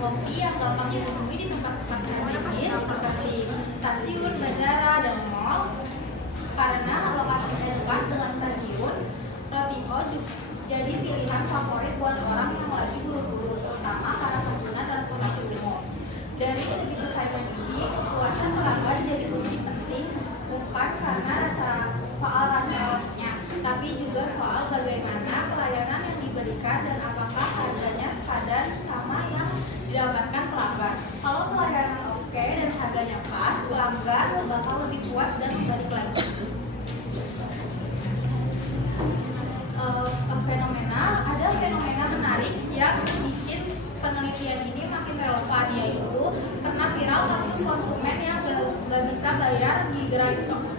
hoki yang gampang ditemui di tempat-tempat strategis seperti stasiun, bandara, dan mall. Karena lokasinya dekat dengan stasiun, roti O jadi pilihan favorit buat orang yang lagi buru-buru, terutama para pengguna transportasi umum. Dari segi persaingan ini, kepuasan pelanggan jadi kunci penting, bukan karena soal rasanya, tapi juga soal bagaimana pelayanan yang diberikan dan apakah harganya sekadar sama yang didapatkan pelanggan. Kalau pelayanan oke dan harganya pas, pelanggan bakal lebih puas dan balik lagi. Ada fenomena menarik yang bikin penelitian ini makin relevan, yaitu pernah viral kasus konsumen yang gak bisa bayar di gerai toko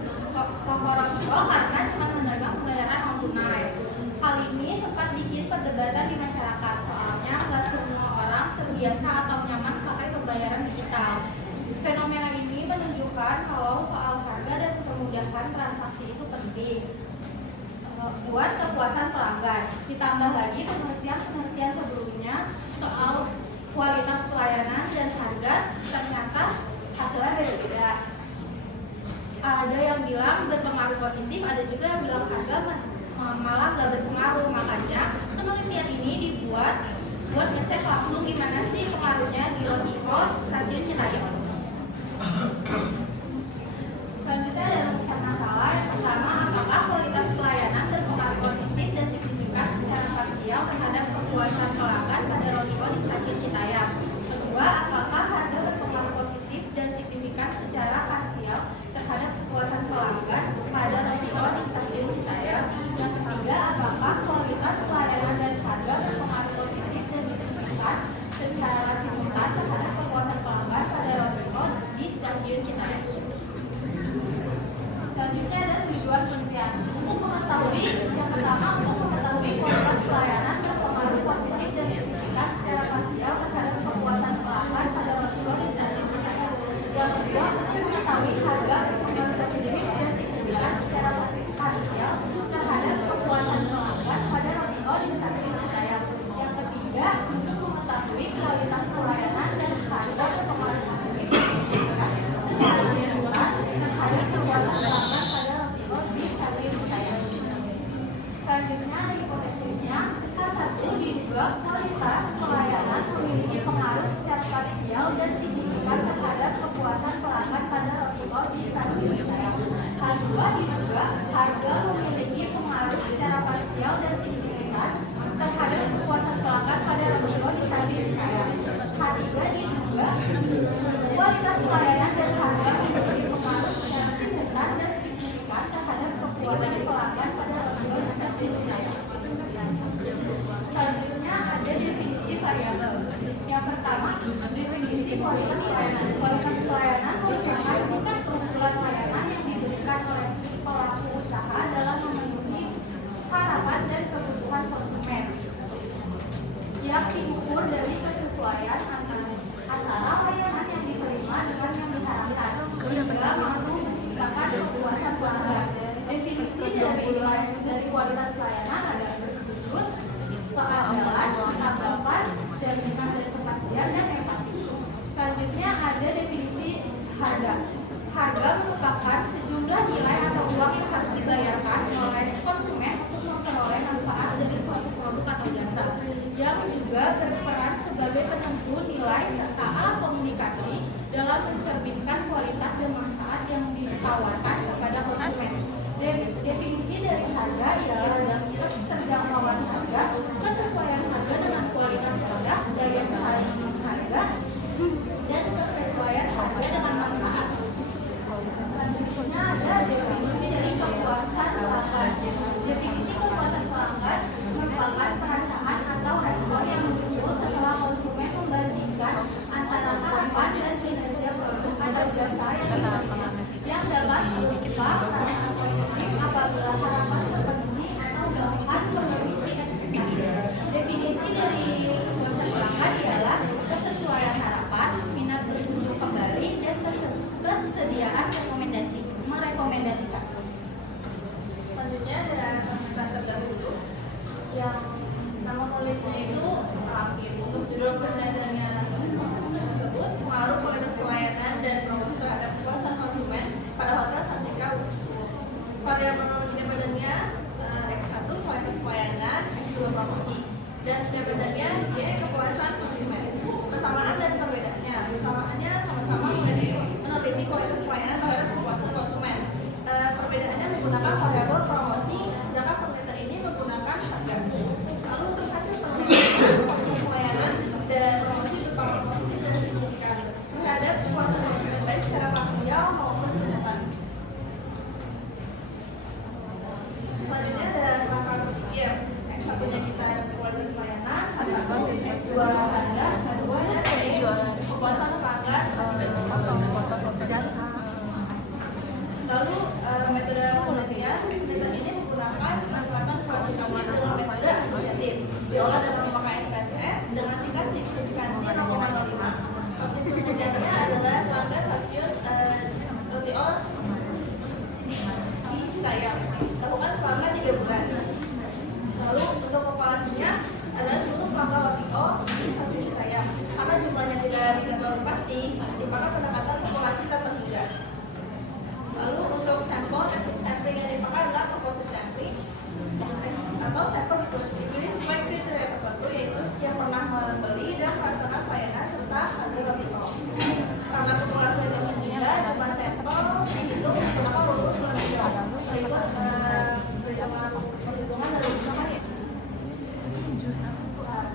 roti O karena cuma menerima pembayaran non tunai. Hal ini sempat bikin perdebatan di masyarakat, soalnya gak semua orang terbiasa atau nyaman pakai pembayaran digital. Fenomena ini menunjukkan kalau soal harga dan kemudahan transaksi itu penting buat kepuasan pelanggan. Ditambah lagi penelitian sebelumnya soal kualitas pelayanan dan harga ternyata hasilnya beda-beda. Ada yang bilang berpengaruh positif, ada juga yang bilang harga malah nggak berpengaruh. Makanya penelitian ini dibuat buat ngecek langsung gimana sih pengaruhnya di roti O stasiun Citayam. Selanjutnya ada rumusan masalah. Yang pertama, apakah kualitas pelayanan berpengaruh positif dan signifikan secara parsial terhadap kepuasan pelanggan pada roti O di stasiun Citayam? Kedua, apakah harga berpengaruh positif dan signifikan secara parsial terhadap kepuasan pelanggan pada roti O di stasiun Citayam? Yang ketiga, apakah kualitas pelayanan dan harga berpengaruh positif dan signifikan secara simultan terhadap kepuasan pelanggan pada roti O di stasiun Citayam? Selanjutnya ada tujuan penelitian. Untuk mengetahui, yang pertama, untuk mengetahui kualitas pelayanan berpengaruh positif dan signifikan secara parsial terhadap kepuasan pelanggan pada roti O di stasiun Citayam. Yang kedua, untuk mengetahui harga berpengaruh positif dan signifikan secara parsial terhadap kepuasan pelanggan pada roti O di stasiun Citayam. Yang ketiga, untuk mengetahui kualitas pelayanan dan harga berpengaruh positif dan signifikan secara simultan terhadap kepuasan pelanggan pada roti O di stasiun Citayam. Selanjutnya ada hipotesisnya. K1 diduga kualitas pelayanan memiliki pengaruh secara parsial dan signifikan terhadap kepuasan pelanggan pada roti O di stasiun Citayam. K2 diduga harga memiliki pengaruh secara parsial dan signifikan terhadap kepuasan pelanggan pada roti O di stasiun Citayam. K3 diduga kualitas pelayanan dan harga memiliki pengaruh secara simultan dan signifikan terhadap kepuasan pelanggan pada roti O di stasiun Citayam. Selanjutnya ada definisi variabel. Yang pertama, definisi kualitas pelayanan. Kualitas pelayanan merupakan tingkat keunggulan layanan yang diberikan oleh pelaku usaha dalam memenuhi harapan dan kebutuhan konsumen, yang diukur dari kesesuaian antara layanan yang diterima dengan yang diharapkan, hingga mampu menciptakan kepuasan pelanggan. Definisi dari kualitas pelayanan ada berikut: keandalan, keamanan, jaminan dan kepastian, dan empati. Selanjutnya ada definisi harga. Harga merupakan sejumlah nilai atau uang yang harus dibayarkan oleh konsumen untuk memperoleh manfaat dari suatu produk atau jasa, yang juga berperan sebagai penentu nilai serta alat komunikasi dalam mencerminkan kualitas dan manfaat yang ditawarkan kepada konsumen. Definisi dari harga ialah keterjangkauan harga, kesesuaian harga dengan kualitas produk, daya saing harga, dan kesesuaian harga dengan manfaat. Selanjutnya ada definisi dari kepuasan pelanggan. Definisi kepuasan pelanggan merupakan perasaan atau respon yang muncul setelah konsumen membandingkan antara harapan dan kinerja produk atau jasa yang dapat berupa perasaan positif apabila harapan terpenuhi Data ini menggunakan pendekatan kuantitatif dengan metode asosiatif. Diolah dengan memakai SPSS dengan tingkat signifikansi 0,05. Objek penelitiannya adalah pelanggan stasiun RTO di Citayam. Lakukan selama 3 bulan. Lalu untuk populasinya adalah seluruh pelanggan RTO di stasiun Citayam. Karena jumlahnya tidak terlalu pasti, dipakai pendekatan populasi terhingga. Lalu untuk sampling yang dipakai adalah composite sampling atau sampel dipilih sesuai kriteria tertentu, yaitu yang pernah membeli dan merasakan pelayanan serta harga RTO. Karena populasi yang terhingga, jumlah sampel dihitung menggunakan rumus Lorentz, yaitu perhitungan dari misalkan ya.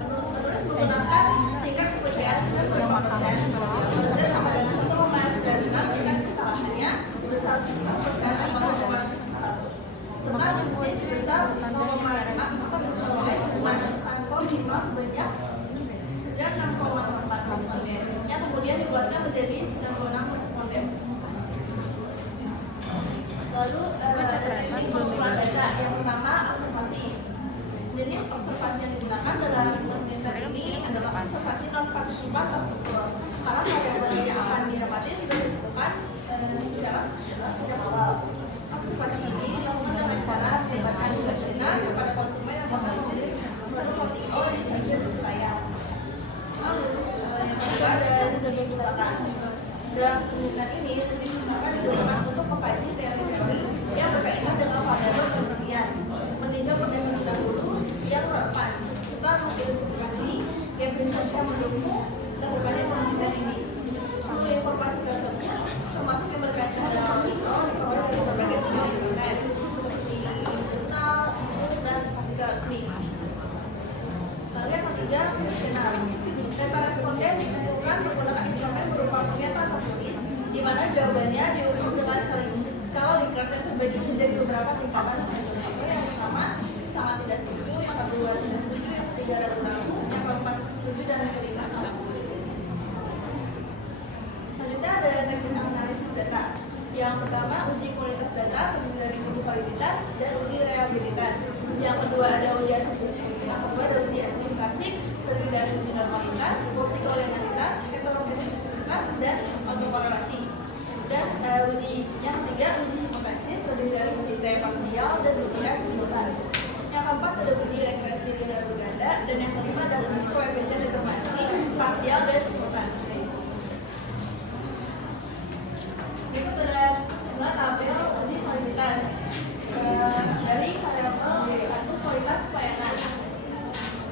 Menulis menggunakan tingkat kepercayaan 95%, dan sama dengan 1,96 tingkat kesalahannya sebesar 100% atau 0,1. Serta asumsi sebesar 0,5 memperoleh cuma sampel jumlah sebanyak 6,4 responden yang kemudian dibuatkan menjadi 96 responden. Lalu teknik pengumpulan data yang pertama observasi. Jenis observasi yang digunakan dalam penelitian ini adalah observasi non partisipan terstruktur, karena variabel yang akan didapati sudah ditentukan secara sejak awal. Observasi ini dilakukan dengan cara menggunakan questionnaire kepada konsumen yang akan membeli produk RTO di stasiun saya. Lalu yang kedua ada studi pustaka. Dalam penelitian ini studi pustaka digunakan untuk mengkaji teori-teori yang berkaitan dengan variabel penelitian, meninjau pendekatan dahulu yang relevan, serta mengidentifikasi gap research yang mendukung dilakukannya penelitian ini. Seluruh informasi tersebut, termasuk yang berkaitan dengan RTO, diperoleh dari berbagai sumber internet seperti jurnal, situs, dan artikel resmi. Lalu yang ketiga, questionnaire. Data responden dikumpulkan menggunakan instrumen berupa pernyataan tertulis, di mana jawabannya diukur dengan skala Likert yang terbagi menjadi beberapa tingkatan. Yang pertama, sangat tidak setuju, yang kedua tidak setuju, yang ketiga ragu-ragu, yang keempat setuju, dan yang kelima sangat setuju. Selanjutnya ada teknik analisis data. Yang pertama, uji kualitas data terdiri dari uji validitas dan uji reliabilitas. Yang kedua ada uji asumsi. Yang kedua ada uji asumsi klasik terdiri dari uji normalitas, bukti kolonialitas, heterogenisitas, dan autokorelasi. Dan uji yang ketiga uji hipotesis terdiri dari uji T parsial dan uji X simultan. Yang keempat ada uji regresi linear berganda, dan yang kelima ada uji koefisien determinasi parsial dan simultan. Berikut adalah tabel uji validitas dari variabel satu kualitas pelayanan.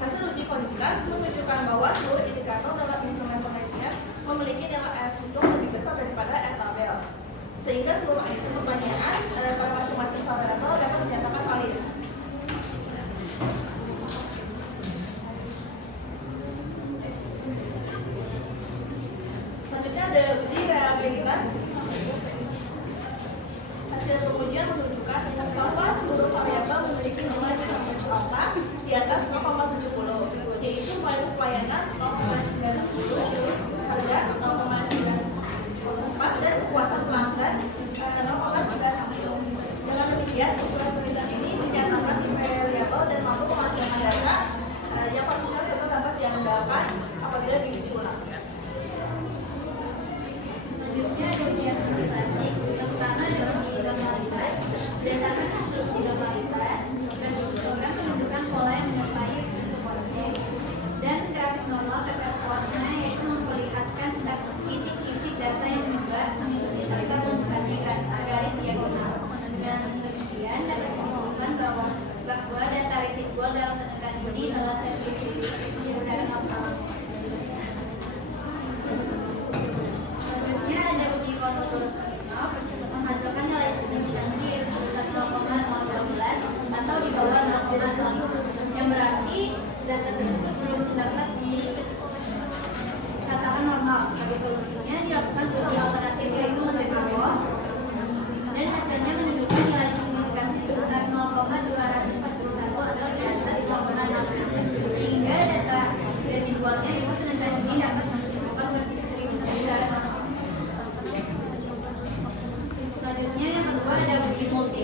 Hasil uji validitas menunjukkan bahwa seluruh indikator dalam instrumen penelitian memiliki nilai R hitung lebih besar daripada R tabel, sehingga seluruh item pertanyaan pada masing-masing variabel dapat dinyatakan valid.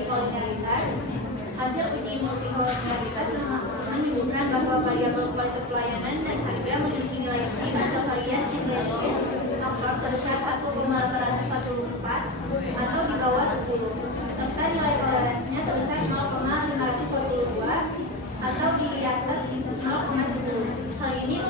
multikolonialitas. Hasil uji multikolonialitas menunjukkan bahwa variabel kualitas pelayanan dan harga memiliki nilai Gini atau varian inflation faktor sebesar 1,844 atau di bawah 10, serta nilai toleransinya sebesar 0,542 atau di atas 0,10. Hal ini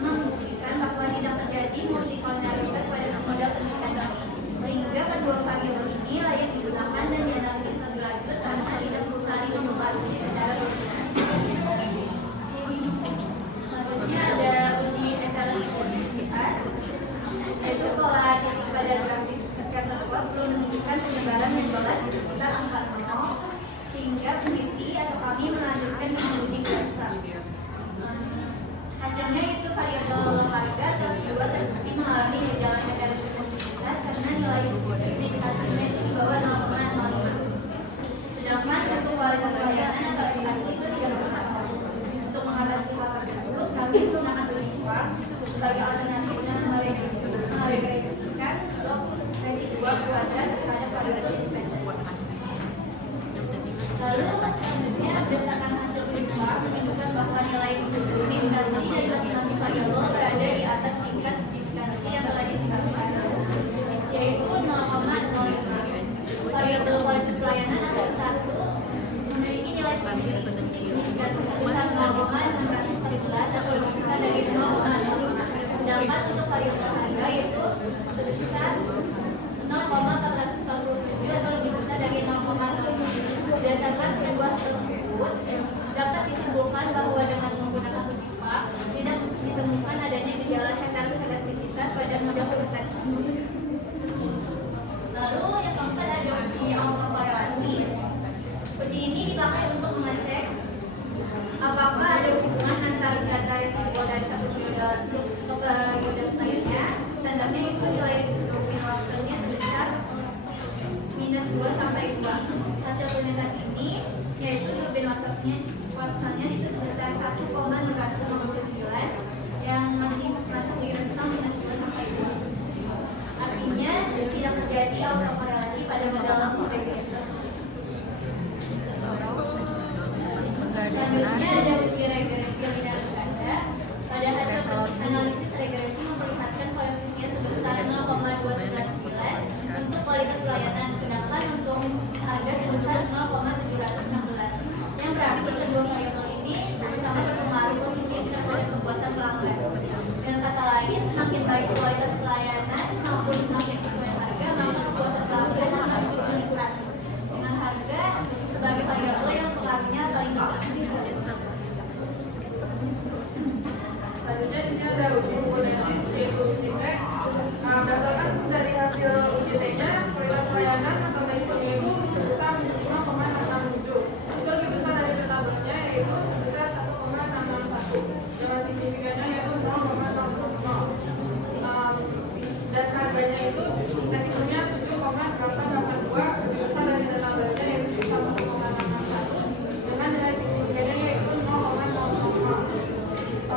membuktikan bahwa tidak terjadi multikolonialitas pada model pendidikan kami, sehingga kedua variabel ini layak digunakan dan dianalisis lebih lanjut karena tidak perlu saling mempengaruhi secara dominan. Selanjutnya ada uji heterogenisitas, yaitu pola titik pada grafis scatter plot belum menunjukkan penyebaran yang jelas di sekitar angka 0, sehingga peneliti atau kami melanjutkan menguji biasa. Hasilnya itu variabel harga kelas 2 terbukti mengalami gejala heterogenisitas karena nilai signifikasinya itu di bawah 0,05. Sedangkan untuk kualitas pelayanan atau X1 itu tidak bermasalah. Untuk mengatasi hal tersebut, kami menggunakan benchmark sebagai alternatif dan meregresikan blok residual kuadrat terhadap variabel inspektor. Lalu selanjutnya berdasarkan hasil benchmark menunjukkan bahwa nilai signifikansi dari masing-masing variabel berada di atas tingkat signifikansi yang telah ditetapkan, yaitu 0,05. Variabel kualitas pelayanan atau X1 memiliki nilai signifikansi sebesar 0,614 atau lebih besar dari 0,05. Sedangkan untuk variabel harga yaitu sebesar 0,447 atau lebih besar dari 0,05. Berdasarkan kedua hasil tersebut, dapat disimpulkan bahwa dengan menggunakan benchmark tidak ditemukan adanya gejala heterogenisitas pada model penelitian tersebut. Lalu yang keempat ada uji autokorelasi. Uji ini dipakai untuk mengecek apakah ada hubungan antara data residual dari satu periode ke periode lainnya. Standarnya itu nilai Doping waktunya sebesar -2 sampai 2. Hasil penelitian ini yaitu Doping waktunya itu sebesar 1,559 yang masih masuk di rentang -2 sampai 2. Artinya tidak terjadi autokorelasi pada model PBS. Selanjutnya ada uji regresi linear ganda. Pada hasil analisis regresi memperlihatkan koefisien sebesar 0,299 untuk kualitas pelayanan, sedangkan untuk harga sebesar 0,716, yang berarti kedua variabel ini sama-sama berpengaruh positif terhadap kepuasan pelanggan. Dengan kata lain, semakin baik kualitas pelayanan maupun semakin sesuai harga, maka kepuasan pelanggan akan meningkat. Dengan harga sebagai variabel yang pengaruhnya paling besar. Selanjutnya di sini ada uji hipotesis yaitu uji T. Berdasarkan dari hasil uji T-nya, kualitas pelayanan atau tekniknya itu sebesar 5,667. Itu lebih besar dari tabelnya yaitu sebesar 1,661 dengan signifikannya yaitu 0,000. Dan harganya itu tekniknya 7,882, lebih besar dari tabelnya yaitu sebesar 1,661 dengan nilai signifikannya yaitu 0,000.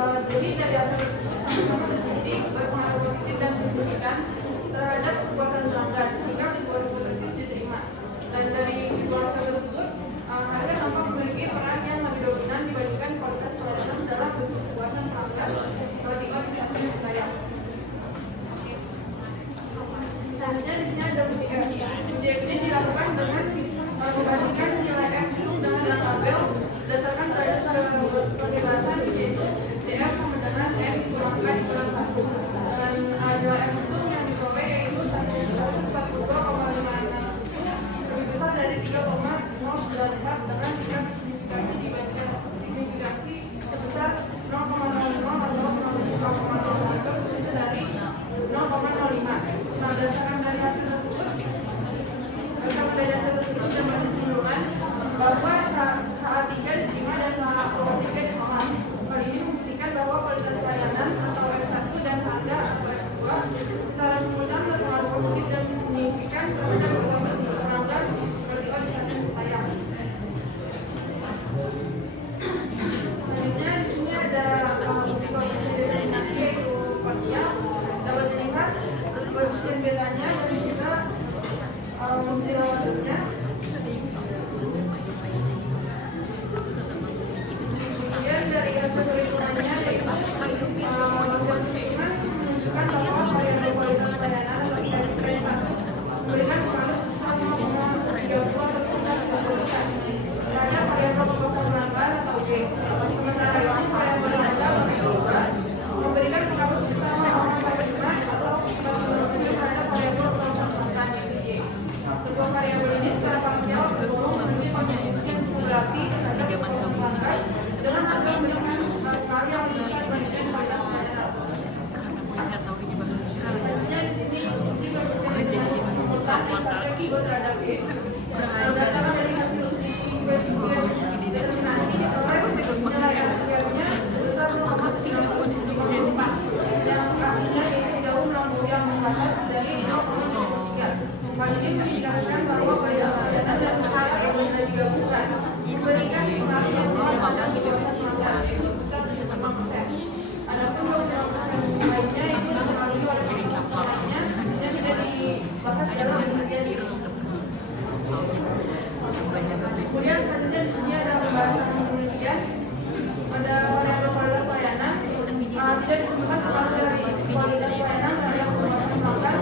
Jadi dari hasil tersebut sama-sama terbukti berpengaruh positif dan signifikan terhadap kepuasan pelanggan sehingga kedua hipotesis diterima. Dan dari kedua hasil tersebut, harga nampak memiliki peran yang lebih dominan dibandingkan kualitas pelayanan dalam bentuk kepuasan pelanggan bagi organisasi wilayah. Selanjutnya di sini ada uji F. Uji F ini dilakukan dengan membandingkan nilai F itu dengan tabel berdasarkan derajat pembebasan yaitu DF sama dengan M dikurangkan dikurangi 1. Dan nilai F itu yang diperoleh yaitu 142,567 lebih besar dari 3,094 dengan tingkat signifikasi dibandingkan signifikasi sebesar 0,00 atau 0,00 itu sebesar dari 0,05. Nah, berdasarkan dari hasil tersebut dapat disimpulkan bahwa HA3 diterima dan HA3 ditolak. Hal ini membuktikan bahwa kualitas pelayanan atau X1 dan harga atau X2 secara simultan berpengaruh positif dan signifikan terhadap kepuasan pelanggan bagi organisasi pelayan. Selanjutnya di sini ada koefisien determinasi yaitu parsial. Dapat dilihat koefisien betanya dan juga bukti lawannya. tersebut terhadap B. Berdasarkan dari hasil uji determinasi oleh nilai LSPR-nya sebesar 0,344 yang artinya itu jauh melampaui yang batas dari 0,33. Hal ini mengindikasikan bahwa kualitas layanan dan usaha berbeda digabungkan diberikan pengaruh yang kuat pada kepuasan pelanggan yaitu sebesar 75%. Adapun beberapa persen lainnya itu dipengaruhi oleh faktor lainnya yang tidak dibahas dalam penelitian ini. Kemudian selanjutnya di sini ada pembahasan penelitian pada variabel kualitas pelayanan. Tidak ditemukan pengaruh dari kualitas pelayanan terhadap kepuasan pelanggan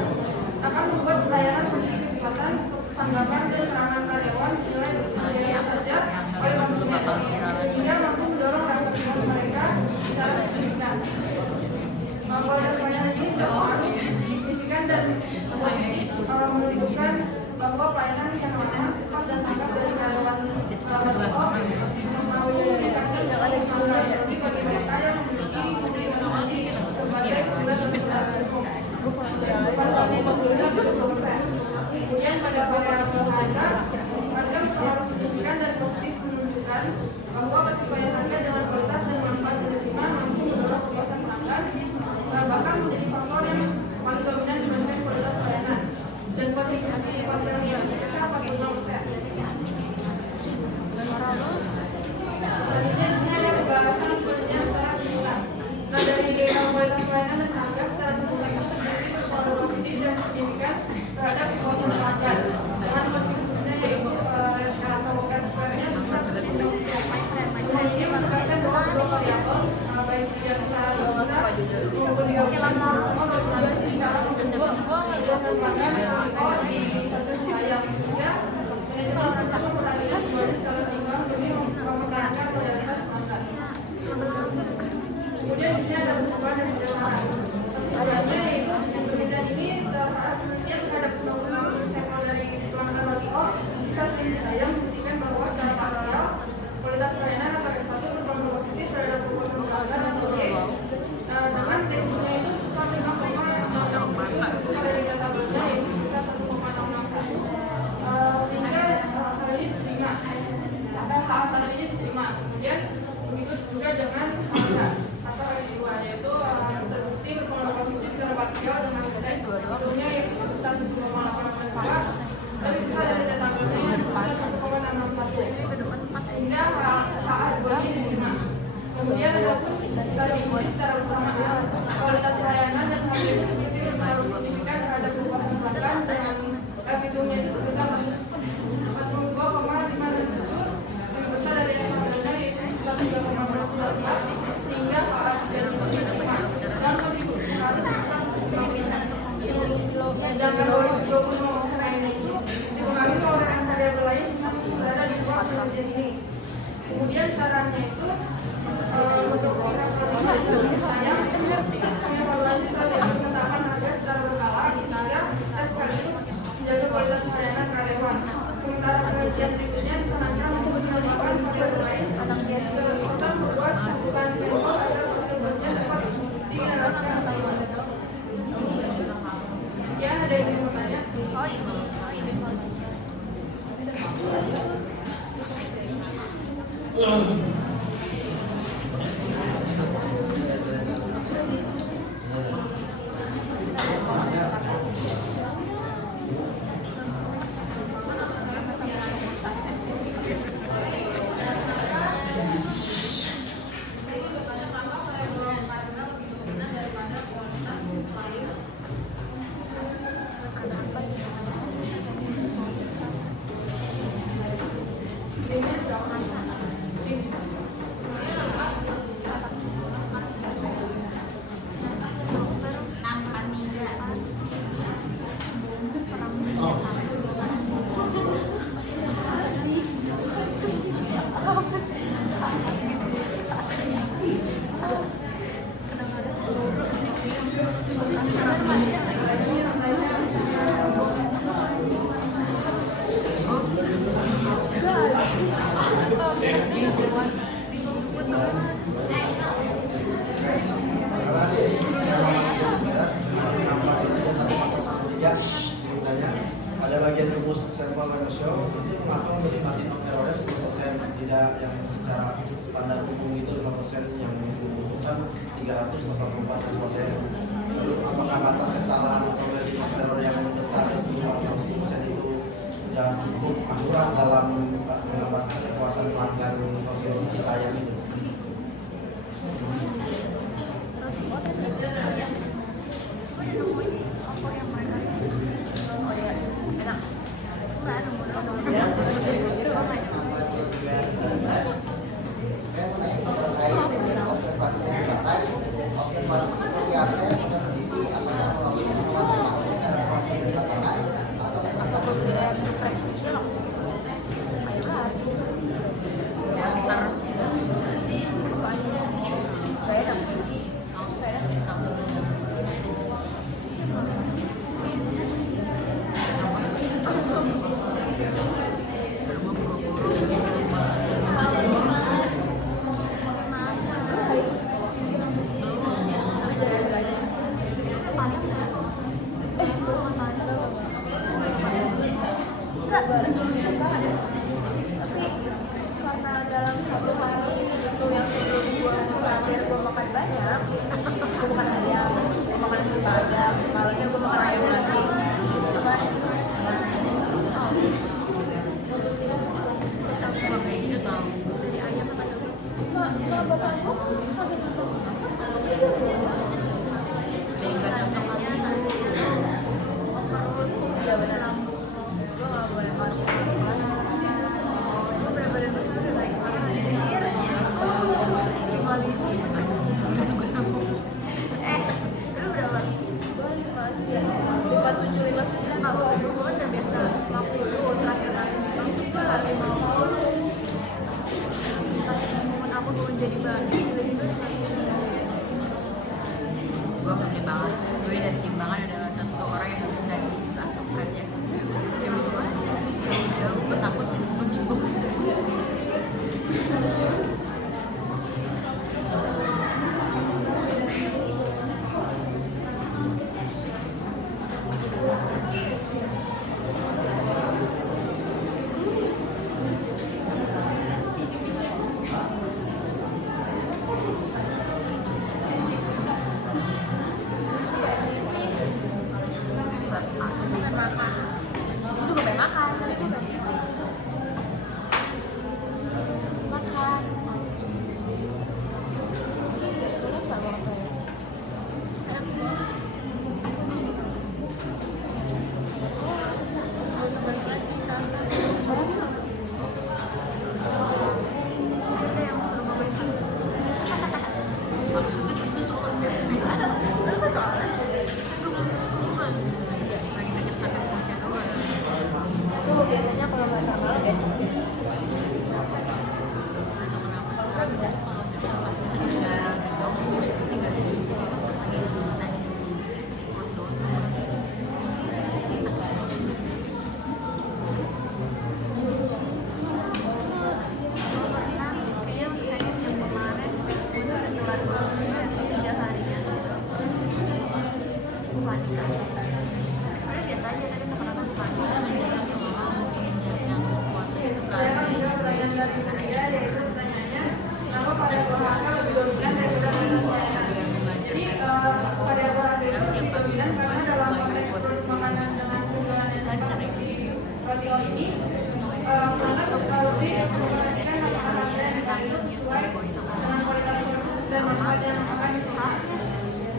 akan membuat pelayanan memiliki kecepatan, tanggapan dan keramah karyawan nilai biaya saja oleh konsumen hingga mampu mendorong rasa puas mereka secara signifikan. Kualitas pelayanan ini terpengaruh signifikan dan positif menunjukkan bahwa pelayanan yang lama, cepat dan tangkap dari karyawan mengetahui dari kami lebih bagi mereka yang memiliki pribadi sebagai pengguna transportasi umum. Kemudian pada variabel harga berpengaruh signifikan dan positif menunjukkan bahwa kesesuaian harga dengan kualitas dan manfaat yang diterima mampu mendorong kepuasan pelanggan, bahkan menjadi faktor yang paling dominan dibandingkan kualitas pelayanan dan kontribusi parsial yang sebesar 46%. Selanjutnya di sini ada pembahasan penelitian secara simpulan. Nah, dari kualitas pelayanan dan harga secara simpulan tersebut berpengaruh positif dan signifikan terhadap kepuasan pelanggan dengan kontribusinya yaitu atau SPR-nya sebesar 70%. Nah, ini menekankan bahwa dua variabel baik yang secara besar maupun digabungkan bersama di dalam sebuah kepuasan pelanggan di satu wilayah sehingga manajemen perlu memperhatikan secara seimbang demi mempertahankan loyalitas pelanggan. Kemudian di sini ada kesimpulan dan penjelasan. Kesimpulannya yaitu penelitian ini terhadap 96 sampel dari pelanggan radio bisa Citayam membuktikan bahwa secara parsial kualitas pelayanan atau S1 berpengaruh positif terhadap kepuasan pelanggan atau Y dengan tekniknya itu sebesar 5,667 dari data banknya yaitu sebesar 1,661 sehingga hal ini diterima hal ini diterima. Kemudian begitu juga dengan harga atau S2 yaitu terbukti berpengaruh positif secara parsial dengan nilai dua-duanya yaitu sebesar 7,884 lebih besar dari data banknya yang sebesar 1,661 sehingga HA2 ini diterima. Kemudian adapun bisa diuji secara bersamaan kualitas pelayanan dan harga itu terbukti berpengaruh signifikan terhadap kepuasan pelanggan dengan F-nya itu sebesar 142,557 lebih besar dari data banknya yaitu sebesar 3,94 sehingga HA2 itu diterima dan kontribusi harus sebesar 7%. Sedangkan 20% lainnya itu dipengaruhi oleh variabel lain yang berada di luar penelitian ini. Kemudian sarannya itu untuk saya mengevaluasi strategi penetapan harga secara berkala sehingga sekaligus menjaga kualitas pelayanan karyawan. Sementara penelitian berikutnya disarankan untuk menambahkan variabel lain serta memperluas cakupan sampel agar hasil baca dapat digenerasikan maksimal. Ya, ada yang ingin bertanya? bagian rumus sampel ratio itu mengacu dari margin of error-nya 10%, tidak yang secara standar umum itu 5% yang membutuhkan 384 responden. Lalu apakah batas kesalahan atau margin of error yang besar itu 10% itu sudah cukup akurat dalam menggambarkan kekuasaan pelanggan Tokyo kita yang itu?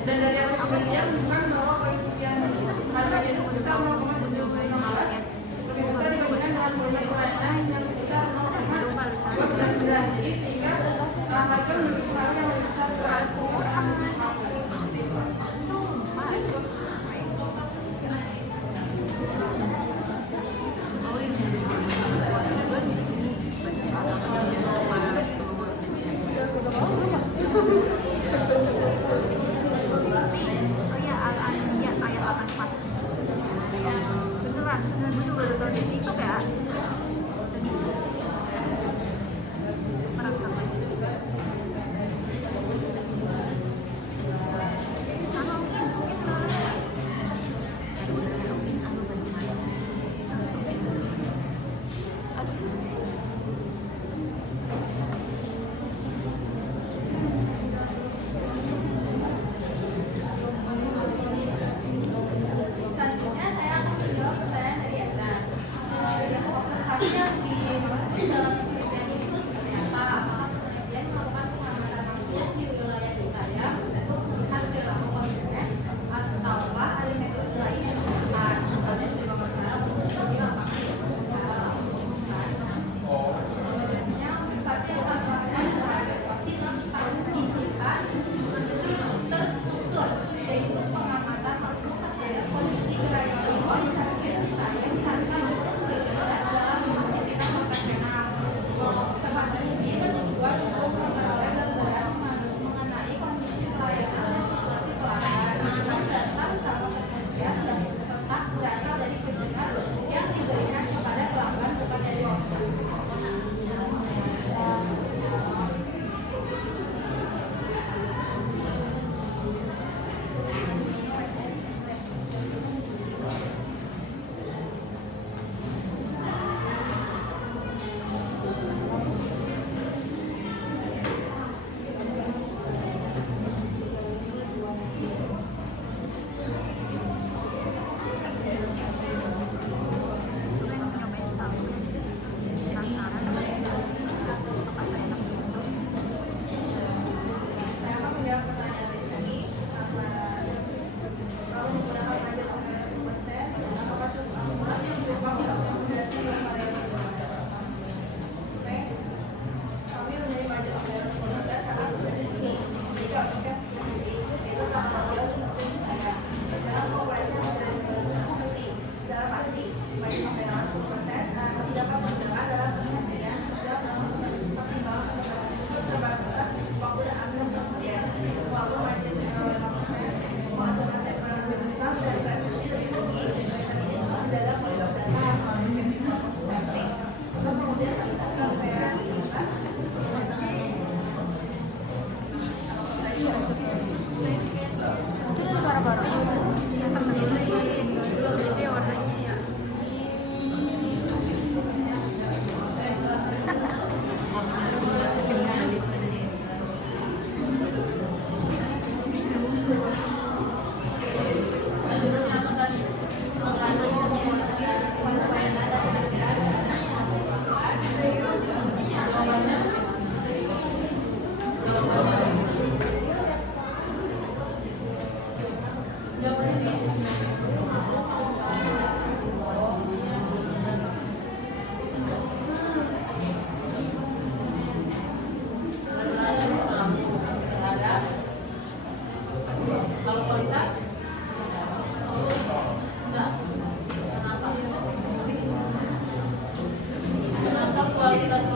Dan dari hasil penelitian menunjukkan bahwa koefisien harganya itu sebesar 0,75 lebih besar dibandingkan dengan kualitas pelayanan yang sebesar 0,29. Jadi sehingga harga memiliki pengaruh yang lebih besar ke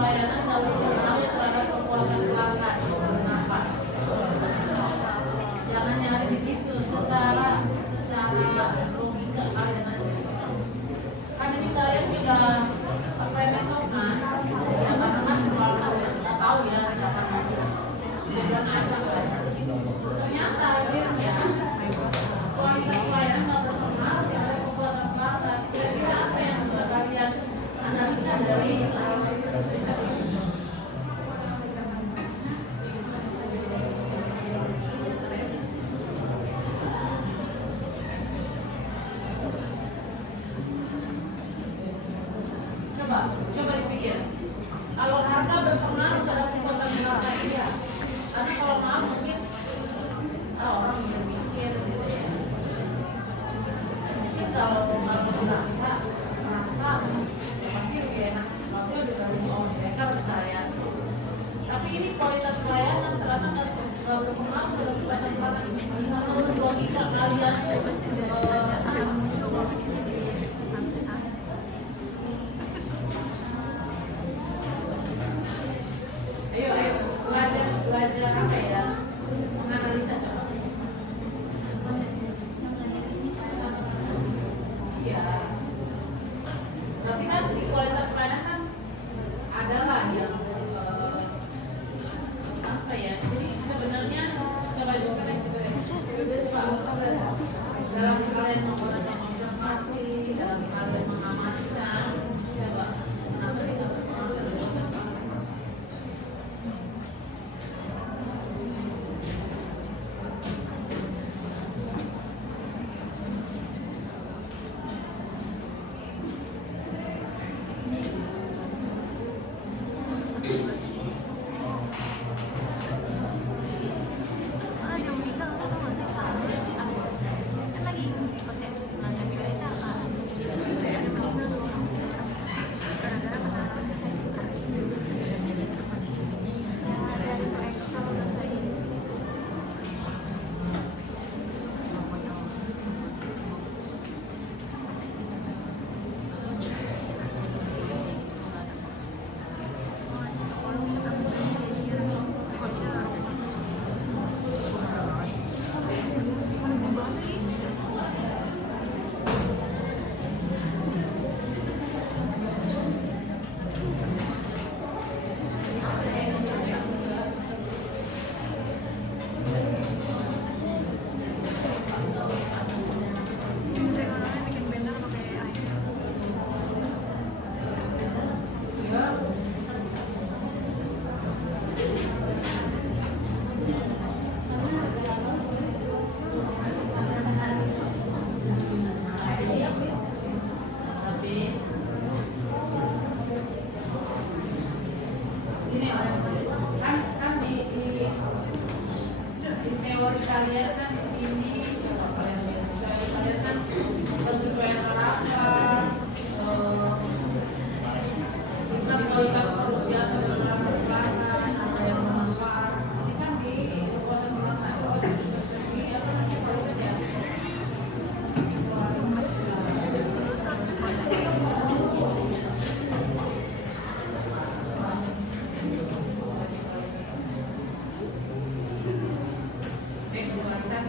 pelayanan nggak berpengaruh terhadap kepuasan pelanggan. Kenapa? Jangan nyari di situ. Secara logika kalian aja. Kan ini kalian sudah PMS kan? Ya karena kan pelanggan nggak tahu ya siapa jangan acak lah. Ternyata akhirnya kualitas pelayanan nggak berpengaruh terhadap kepuasan pelanggan. Kira-kira apa yang bisa kalian analisa dari riset ini? Coba dipikir. Kalau harga berpengaruh terhadap kepuasan pelanggan, ya. Karena kalau mahal mungkin orang mikir gitu ya. Mungkin kalau dirasa pasti lebih enak. Waktu dibanding mereka misalnya. Tapi ini kualitas pelayanan ternyata nggak berpengaruh terhadap kepuasan pelanggan. Menurut logika kalian ayo belajar apa ya, menganalisa coba. Iya, berarti kan di kualitas pelayanan kan adalah yang apa ya, jadi sebenarnya coba dalam kalian menggunakan observasi, dalam kalian mengamatikan, coba kenapa sih nggak berpengaruh terhadap kepuasan pelanggan? Ini kan di teori kalian kan ini coba kalian lihat kalian kan kesesuaian karakter, kita kualitas produk biasa dalam pelanggan, ada yang bermanfaat. Ini kan di kepuasan pelanggan ini apa namanya kualitas ya? Kualitas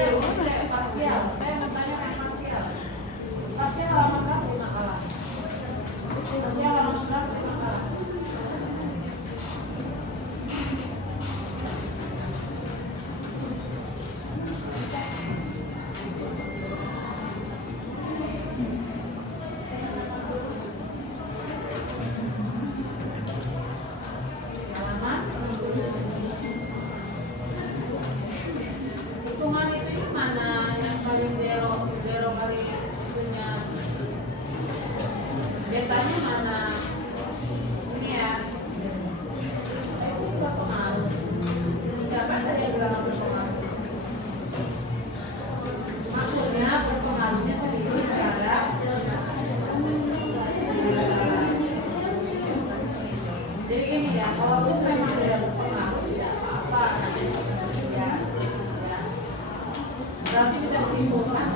Parsial, saya mau tanya yang parsial. Parsial halaman berapa Nakalah? Parsial halaman berapa Nakalah? Hitungan itu mana yang kali zero kali punya betanya mana ini ya berpengaruh. Siapa tadi yang bilang berpengaruh? Maksudnya berpengaruhnya sedikit terhadap jadi gini ya, kalau itu memang tidak berpengaruh tidak apa-apa ya. Berarti bisa disimpulkan